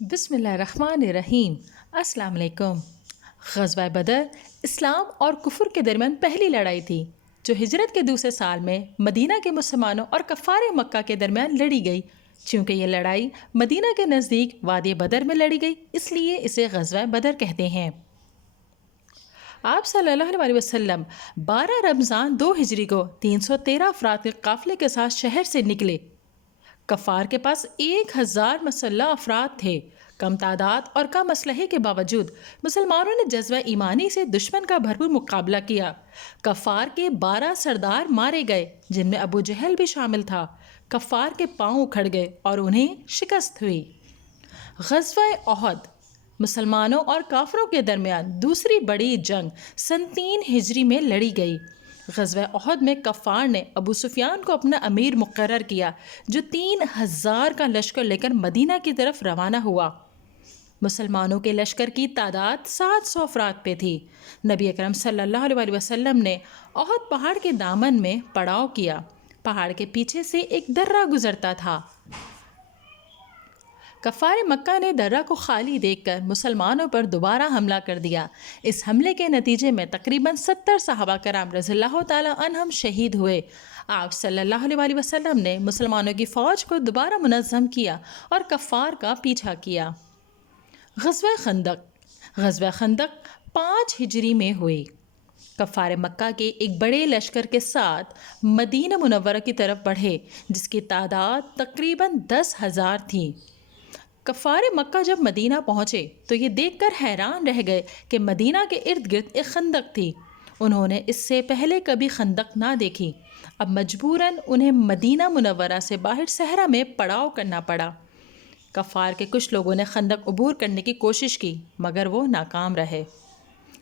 بسم اللہ الرحمن الرحیم۔ السلام علیکم۔ غزوہ بدر اسلام اور کفر کے درمیان پہلی لڑائی تھی جو ہجرت کے دوسرے سال میں مدینہ کے مسلمانوں اور کفار مکہ کے درمیان لڑی گئی۔ چونکہ یہ لڑائی مدینہ کے نزدیک وادی بدر میں لڑی گئی، اس لیے اسے غزوہ بدر کہتے ہیں۔ آپ صلی اللہ علیہ وسلم 12 رمضان 2 ہجری کو 313 افراد کے قافلے کے ساتھ شہر سے نکلے۔ کفار کے پاس 1000 مسلح افراد تھے۔ کم تعداد اور کم اسلحے کے باوجود مسلمانوں نے جذبہ ایمانی سے دشمن کا بھرپور مقابلہ کیا۔ کفار کے 12 سردار مارے گئے، جن میں ابو جہل بھی شامل تھا۔ کفار کے پاؤں اکھڑ گئے اور انہیں شکست ہوئی۔ غزوہ احد مسلمانوں اور کافروں کے درمیان دوسری بڑی جنگ سن 3 ہجری میں لڑی گئی۔ غزوہ احد میں کفار نے ابو سفیان کو اپنا امیر مقرر کیا، جو 3000 کا لشکر لے کر مدینہ کی طرف روانہ ہوا۔ مسلمانوں کے لشکر کی تعداد 700 افراد پہ تھی۔ نبی اکرم صلی اللہ علیہ وسلم نے احد پہاڑ کے دامن میں پڑاؤ کیا۔ پہاڑ کے پیچھے سے ایک درہ گزرتا تھا۔ کفار مکہ نے درہ کو خالی دیکھ کر مسلمانوں پر دوبارہ حملہ کر دیا۔ اس حملے کے نتیجے میں تقریباً 70 صحابہ کرام رضی اللہ تعالیٰ عنہم شہید ہوئے۔ آپ صلی اللہ علیہ وسلم نے مسلمانوں کی فوج کو دوبارہ منظم کیا اور کفار کا پیچھا کیا۔ غزوہ خندق 5 ہجری میں ہوئی۔ کفار مکہ کے ایک بڑے لشکر کے ساتھ مدینہ منورہ کی طرف بڑھے، جس کی تعداد تقریباً 10,000 تھی۔ کفار مکہ جب مدینہ پہنچے تو یہ دیکھ کر حیران رہ گئے کہ مدینہ کے ارد گرد ایک خندق تھی۔ انہوں نے اس سے پہلے کبھی خندق نہ دیکھی۔ اب مجبوراً انہیں مدینہ منورہ سے باہر صحرا میں پڑاؤ کرنا پڑا۔ کفار کے کچھ لوگوں نے خندق عبور کرنے کی کوشش کی، مگر وہ ناکام رہے۔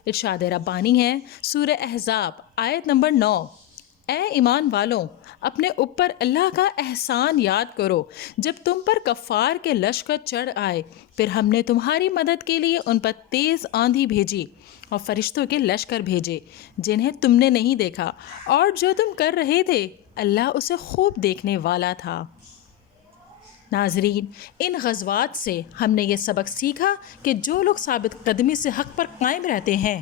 ارشاد ربانی ہے سورہ احزاب آیت نمبر 9، اے ایمان والوں، اپنے اوپر اللہ کا احسان یاد کرو جب تم پر کفار کے لشکر چڑھ آئے، پھر ہم نے تمہاری مدد کے لیے ان پر تیز آندھی بھیجی اور فرشتوں کے لشکر بھیجے جنہیں تم نے نہیں دیکھا، اور جو تم کر رہے تھے اللہ اسے خوب دیکھنے والا تھا۔ ناظرین، ان غزوات سے ہم نے یہ سبق سیکھا کہ جو لوگ ثابت قدمی سے حق پر قائم رہتے ہیں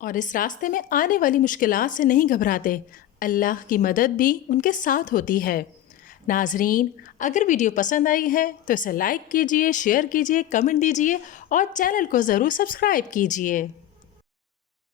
اور اس راستے میں آنے والی مشکلات سے نہیں گھبراتے، اللہ کی مدد بھی ان کے ساتھ ہوتی ہے۔ ناظرین، اگر ویڈیو پسند آئی ہے تو اسے لائک کیجئے، شیئر کیجئے، کمنٹ دیجئے اور چینل کو ضرور سبسکرائب کیجئے۔